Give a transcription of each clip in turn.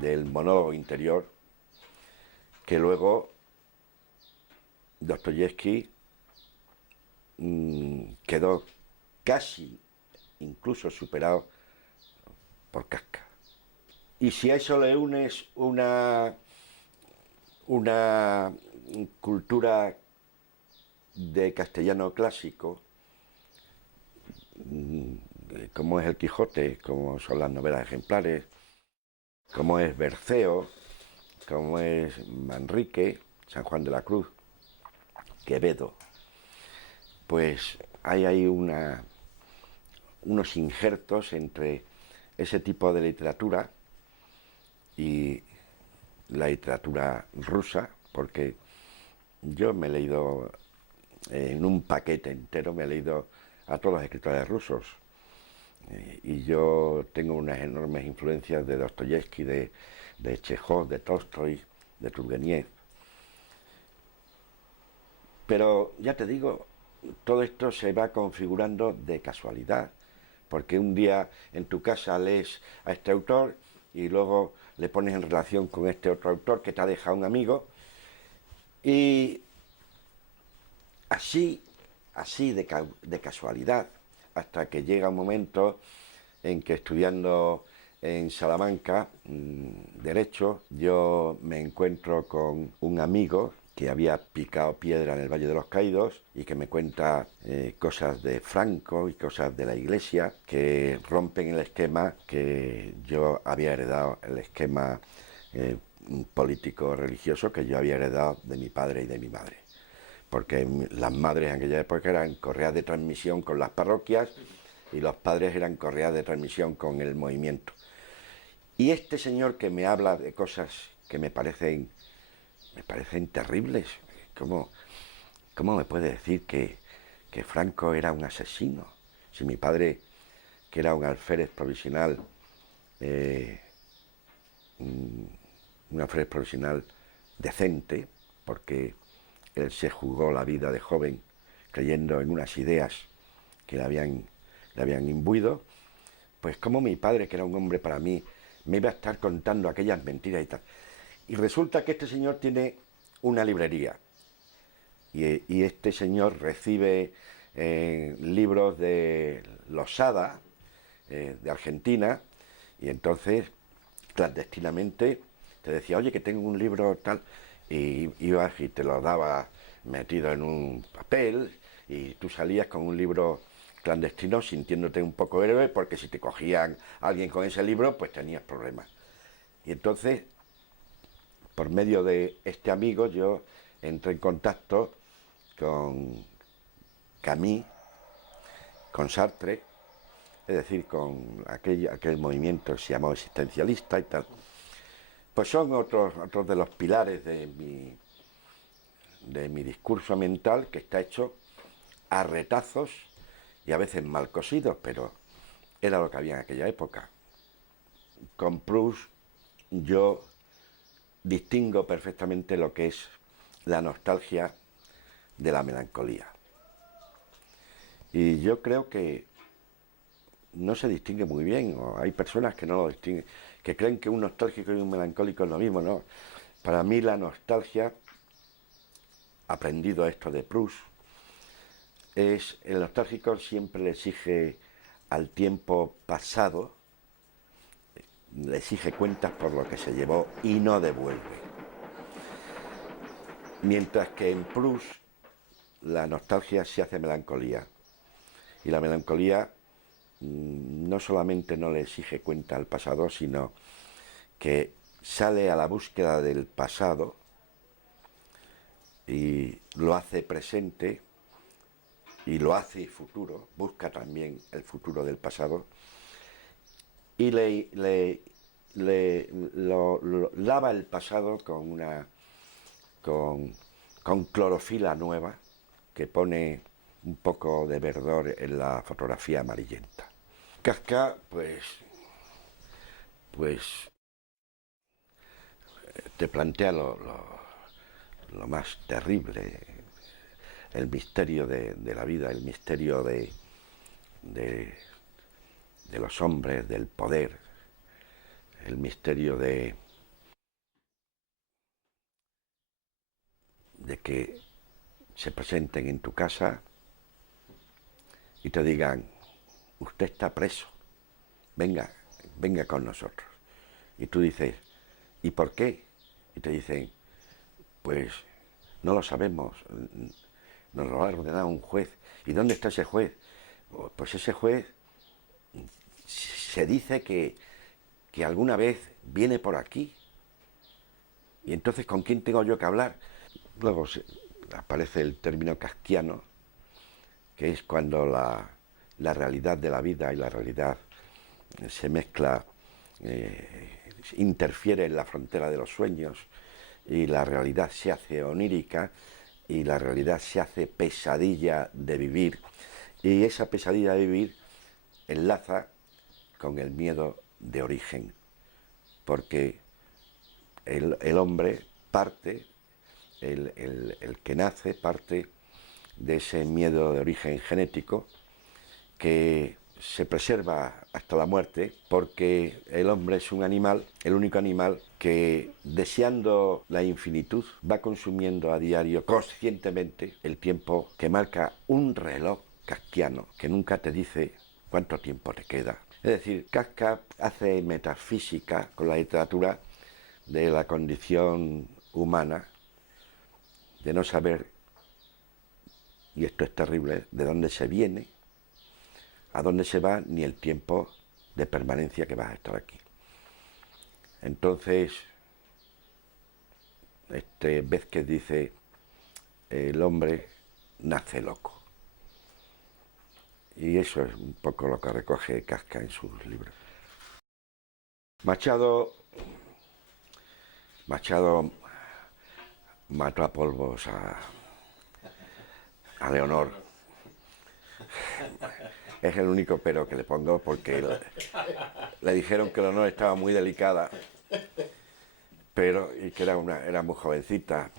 del monólogo interior, que luego Dostoyevsky quedó casi incluso superado por Kafka. Y si a eso le unes una cultura de castellano clásico, como es el Quijote, como son las novelas ejemplares, como es Berceo, como es Manrique, San Juan de la Cruz, Quevedo, pues hay ahí unos injertos entre ese tipo de literatura y la literatura rusa, porque yo me he leído en un paquete entero, me he leído a todos los escritores rusos, y yo tengo unas enormes influencias de Dostoyevsky, de Chejov, de Tolstoy, de Turgeniev. Pero ya te digo, todo esto se va configurando de casualidad, porque un día en tu casa lees a este autor y luego le pones en relación con este otro autor que te ha dejado un amigo, y así de casualidad, hasta que llega un momento en que estudiando en Salamanca Derecho, yo me encuentro con un amigo que había picado piedra en el Valle de los Caídos y que me cuenta cosas de Franco y cosas de la Iglesia que rompen el esquema que yo había heredado, el esquema político religioso que yo había heredado de mi padre y de mi madre, porque las madres en aquella época eran correas de transmisión con las parroquias y los padres eran correas de transmisión con el movimiento. Y este señor que me habla de cosas que me parecen terribles, ¿cómo me puede decir que Franco era un asesino? Si mi padre, que era un alférez provisional, un alférez provisional decente, porque él se jugó la vida de joven creyendo en unas ideas que le habían imbuido, pues como mi padre, que era un hombre para mí, me iba a estar contando aquellas mentiras y tal. Y resulta que este señor tiene una librería y este señor recibe libros de Losada, de Argentina, y entonces clandestinamente te decía, oye, que tengo un libro tal, y ibas y te lo daba metido en un papel y tú salías con un libro clandestino sintiéndote un poco héroe, porque si te cogían a alguien con ese libro pues tenías problemas. Y entonces, por medio de este amigo, yo entré en contacto con Camus, con Sartre, es decir, con aquel movimiento que se llamó existencialista y tal. Pues son otros de los pilares de mi discurso mental, que está hecho a retazos y a veces mal cosidos, pero era lo que había en aquella época. Con Proust yo distingo perfectamente lo que es la nostalgia de la melancolía. Y yo creo que no se distingue muy bien, o hay personas que no lo distinguen, que creen que un nostálgico y un melancólico es lo mismo, ¿no? Para mí la nostalgia, aprendido esto de Proust, el nostálgico siempre le exige al tiempo pasado, le exige cuentas por lo que se llevó y no devuelve. Mientras que en Proust la nostalgia se hace melancolía. Y la melancolía no solamente no le exige cuenta al pasado, sino que sale a la búsqueda del pasado y lo hace presente y lo hace futuro, busca también el futuro del pasado y lo lava el pasado con clorofila nueva que pone un poco de verdor en la fotografía amarillenta. Kafka, pues te plantea lo más terrible, el misterio de la vida, el misterio de los hombres, del poder, el misterio de de que se presenten en tu casa y te digan, usted está preso, venga, venga con nosotros. Y tú dices, ¿y por qué? Y te dicen, pues no lo sabemos, nos lo ha ordenado un juez. ¿Y dónde está ese juez? Pues ese juez se dice que alguna vez viene por aquí. Y entonces, ¿con quién tengo yo que hablar? Luego aparece el término kafkiano, que es cuando la realidad de la vida y la realidad se mezcla, interfiere en la frontera de los sueños, y la realidad se hace onírica y la realidad se hace pesadilla de vivir, y esa pesadilla de vivir enlaza con el miedo de origen, porque el hombre parte, el que nace parte de ese miedo de origen genético que se preserva hasta la muerte, porque el hombre es un animal, el único animal que, deseando la infinitud, va consumiendo a diario conscientemente el tiempo que marca un reloj kafkiano que nunca te dice cuánto tiempo te queda. Es decir, Kafka hace metafísica con la literatura de la condición humana, de no saber, y esto es terrible, de dónde se viene, a dónde se va, ni el tiempo de permanencia que vas a estar aquí. Entonces, Vázquez dice, el hombre nace loco. Y eso es un poco lo que recoge Kafka en sus libros. Machado mató a polvos a Leonor. Es el único pero que le pongo, porque le dijeron que Leonor estaba muy delicada, y que era muy jovencita,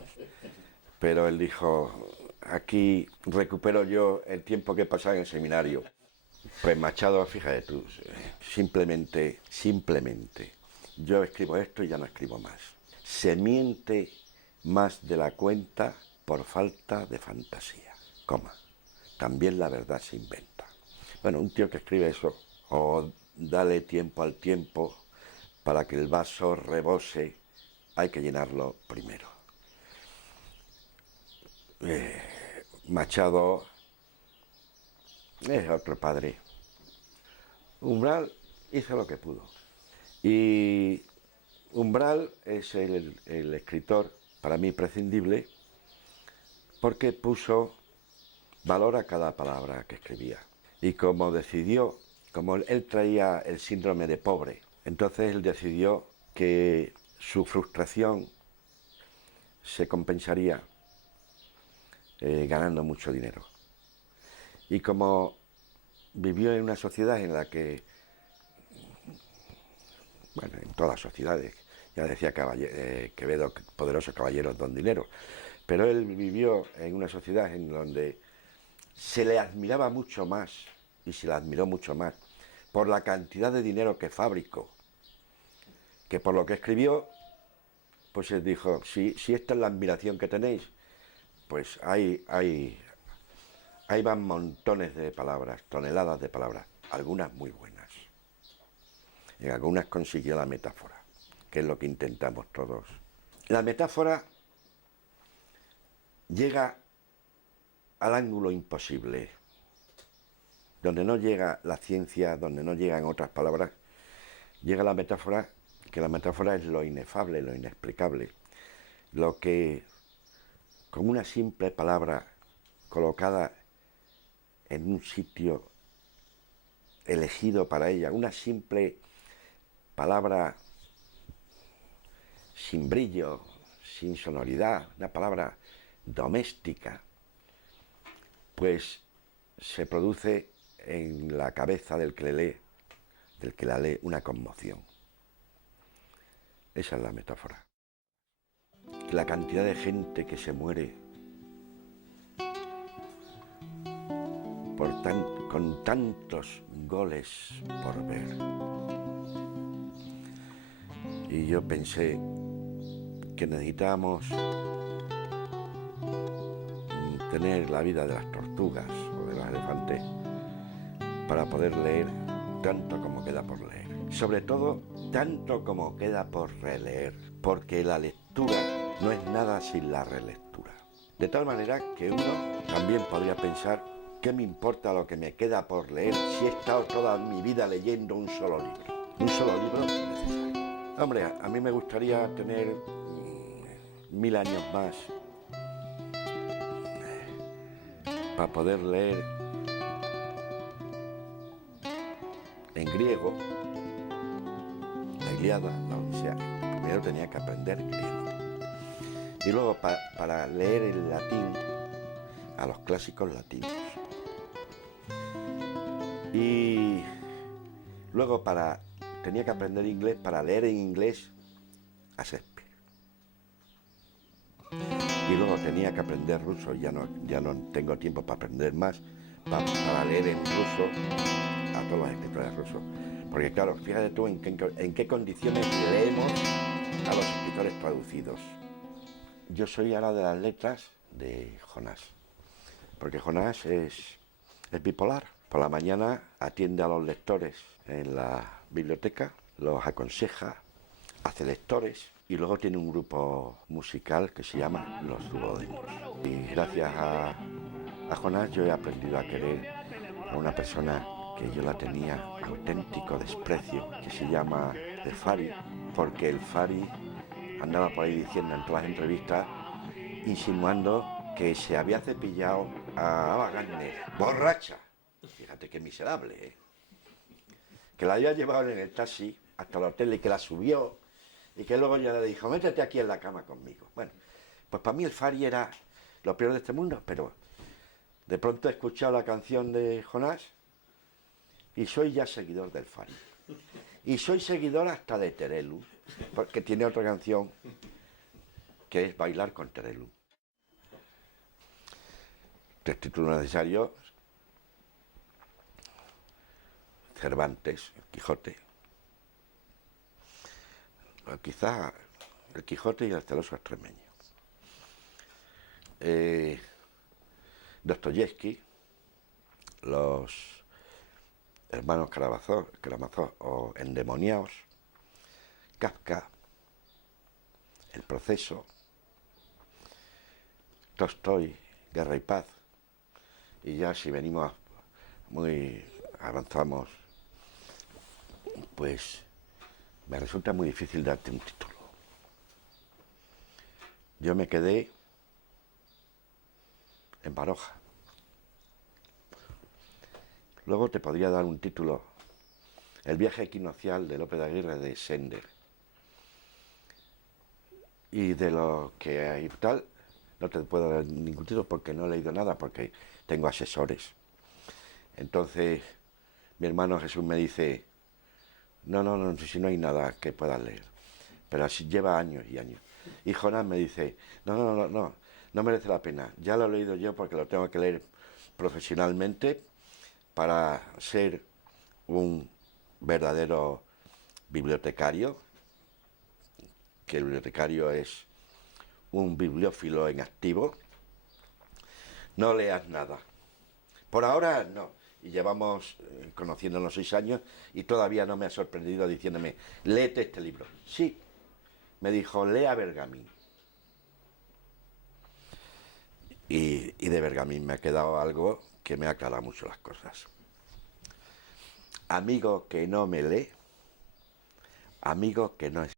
pero él dijo, aquí recupero yo el tiempo que he pasado en el seminario. Pues Machado, fíjate tú, simplemente, yo escribo esto y ya no escribo más. Se miente más de la cuenta por falta de fantasía, también la verdad se inventa. Bueno, un tío que escribe eso, o dale tiempo al tiempo, para que el vaso rebose, hay que llenarlo primero. Machado es otro padre. Umbral hizo lo que pudo. Y Umbral es el escritor, para mí, prescindible, porque puso valor a cada palabra que escribía. Y como él traía el síndrome de pobre, entonces él decidió que su frustración se compensaría ganando mucho dinero. Y como vivió en una sociedad en la que, bueno, en todas las sociedades, ya decía Quevedo, poderosos caballeros don dinero, pero él vivió en una sociedad en donde se le admiraba mucho más, y se le admiró mucho más, por la cantidad de dinero que fabricó, que por lo que escribió. Pues él dijo, si esta es la admiración que tenéis, pues ahí van montones de palabras, toneladas de palabras, algunas muy buenas. En algunas consiguió la metáfora, que es lo que intentamos todos. La metáfora llega al ángulo imposible, donde no llega la ciencia, donde no llegan otras palabras, llega la metáfora, que la metáfora es lo inefable, lo inexplicable, lo que con una simple palabra colocada en un sitio elegido para ella, una simple palabra sin brillo, sin sonoridad, una palabra doméstica, pues se produce en la cabeza del que la lee, una conmoción. Esa es la metáfora. La cantidad de gente que se muere con tantos goles por ver. Y yo pensé que necesitábamos tener la vida de las tortugas o de los elefantes para poder leer tanto como queda por leer. Sobre todo, tanto como queda por releer, porque la lectura no es nada sin la relectura. De tal manera que uno también podría pensar, ¿qué me importa lo que me queda por leer si he estado toda mi vida leyendo un solo libro? Un solo libro necesario. Hombre, a mí me gustaría tener 1000 años más para poder leer en griego la Ilíada, la Odisea. Primero tenía que aprender griego. Y luego para leer el latín a los clásicos latinos. Y luego tenía que aprender inglés para leer en inglés a Shakespeare. Y luego tenía que aprender ruso, ya no tengo tiempo para aprender más, para leer en ruso a todos los escritores rusos. Porque claro, fíjate tú en qué condiciones leemos a los escritores traducidos. Yo soy ahora de las letras de Jonás, porque Jonás es bipolar. Por la mañana atiende a los lectores en la biblioteca, los aconseja, hace lectores y luego tiene un grupo musical que se llama Los Duodémos. Y gracias a Jonás yo he aprendido a querer a una persona que yo la tenía auténtico desprecio, que se llama el Fari, porque el Fari andaba por ahí diciendo en todas las entrevistas, insinuando que se había cepillado a Ava Gardner, borracha. Fíjate qué miserable, ¿eh? Que la había llevado en el taxi hasta el hotel y que la subió y que luego ya le dijo, métete aquí en la cama conmigo. Bueno, pues para mí el Fari era lo peor de este mundo, pero de pronto he escuchado la canción de Jonás y soy ya seguidor del Fari. Y soy seguidor hasta de Terelu, porque tiene otra canción que es Bailar con Terelu. 3 títulos necesarios: Cervantes, el Quijote, quizá el Quijote y el celoso extremeño. Dostoyevsky, los hermanos Karamazov o Endemoniados, Kafka, El Proceso, Tolstói, Guerra y Paz. Y ya si venimos avanzamos, pues me resulta muy difícil darte un título. Yo me quedé en Baroja. Luego te podría dar un título: El viaje equinoccial de Lope de Aguirre de Sender. Y de lo que hay tal, no te puedo dar ningún título porque no he leído nada, porque tengo asesores. Entonces mi hermano Jesús me dice, no, si no hay nada que puedas leer. Pero así lleva años y años. Y Jonás me dice, no merece la pena. Ya lo he leído yo porque lo tengo que leer profesionalmente para ser un verdadero bibliotecario, que el bibliotecario es un bibliófilo en activo. No leas nada. Por ahora no. Y llevamos conociéndonos 6 años y todavía no me ha sorprendido diciéndome, léete este libro. Sí, me dijo, lea Bergamín. Y de Bergamín me ha quedado algo que me aclara mucho las cosas. Amigo que no me lee, amigo que no es